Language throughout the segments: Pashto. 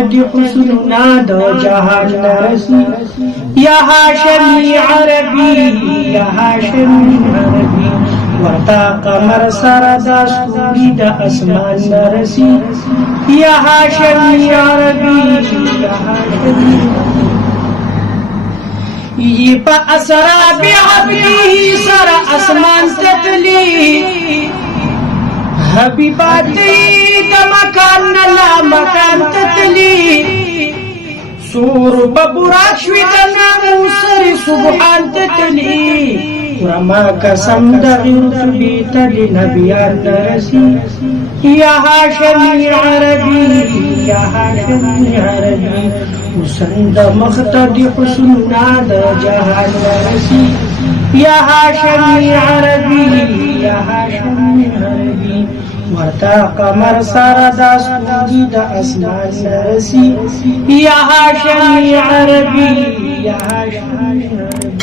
مقتدي حسننا دا جهان نرسي يا هاشمي عربي يا هاشمي عربي ورتا قمر سره دا ستوري د اسمان نرسي يا هاشمي عربي يا هاشمي يبا اسرا بعبده سره اسمان تتلي حبيباتي د مکان لا مکان تتلي سور ببراک شوی د ناموسر سبحان تتلي ورما قسم دغی رتبی تلی نبیان نرسی یا هاشمی عربی یا هاشمی عربی حسن د مختدی حسننا د جهان نرسی یا هاشمی عربی یا هاشمی عربی ورتا قمر سره دا ستوري د اسمان نرسي یا هاشمي عربي یا هاشمي عربي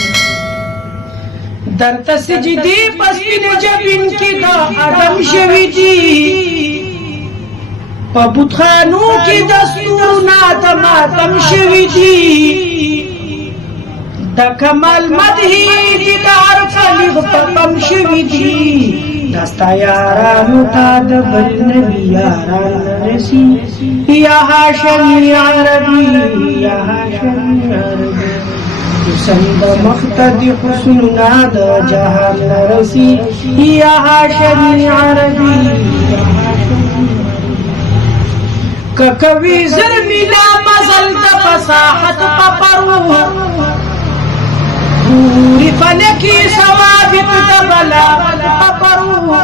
درته سجدي پسپین جبین کې دا ادم شوي دي په بوتخانو کې د ستورنا د ماتم شوي دي د کمال مدحي دي د عرف لغ په پم شوي دي دستا یارانو تا د بل نبی یاران نرسی یا هاشمی عربی یا هاشمی عربی حسن د مختدی حسننا د جهان نرسی یا هاشمی عربی یا هاشمی ککوی ظلمی لا مزل د فصاحت پپرو پوری فلکی ثوابت د بلاغت پپرو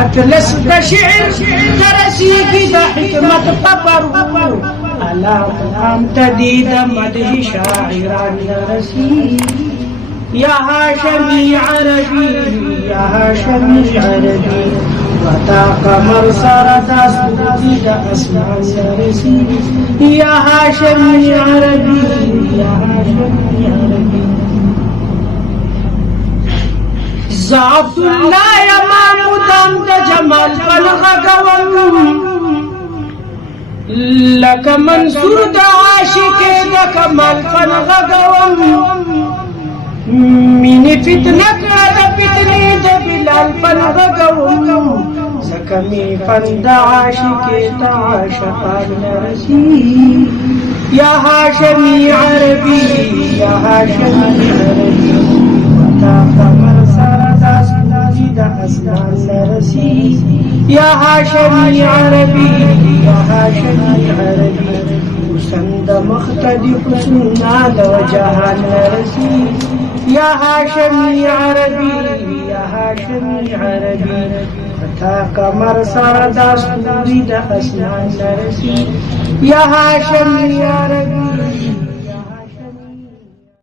اطلس د شعر ترسی کی د حکمت پپرو الا مقام تدی د مدح شاعران نرسی یا هاشمی عربی یا هاشمی عربی وتا قمر سره د ستوري د اسمان نرسی یا هاشمی عربی یا هاشمی عربی عبد الله یما مدام د جمال فلغوم لک منصور د عاشق د کمال فلغوم مینه فتنه کړه د فتنې د بلال فلغوم زکمی فند عاشق د عاشقان نرسی یا هاشمی عربی یا هاشمی عربی وتا قمر سره د اسمان نرسی یا هاشمی عربی یا هاشمی عربی حسن د مختدی حسننا د جهان نرسی یا هاشمی عربی یا هاشمی عربی وتا قمر سره د ستوري د اسمان نرسی یا هاشمی عربی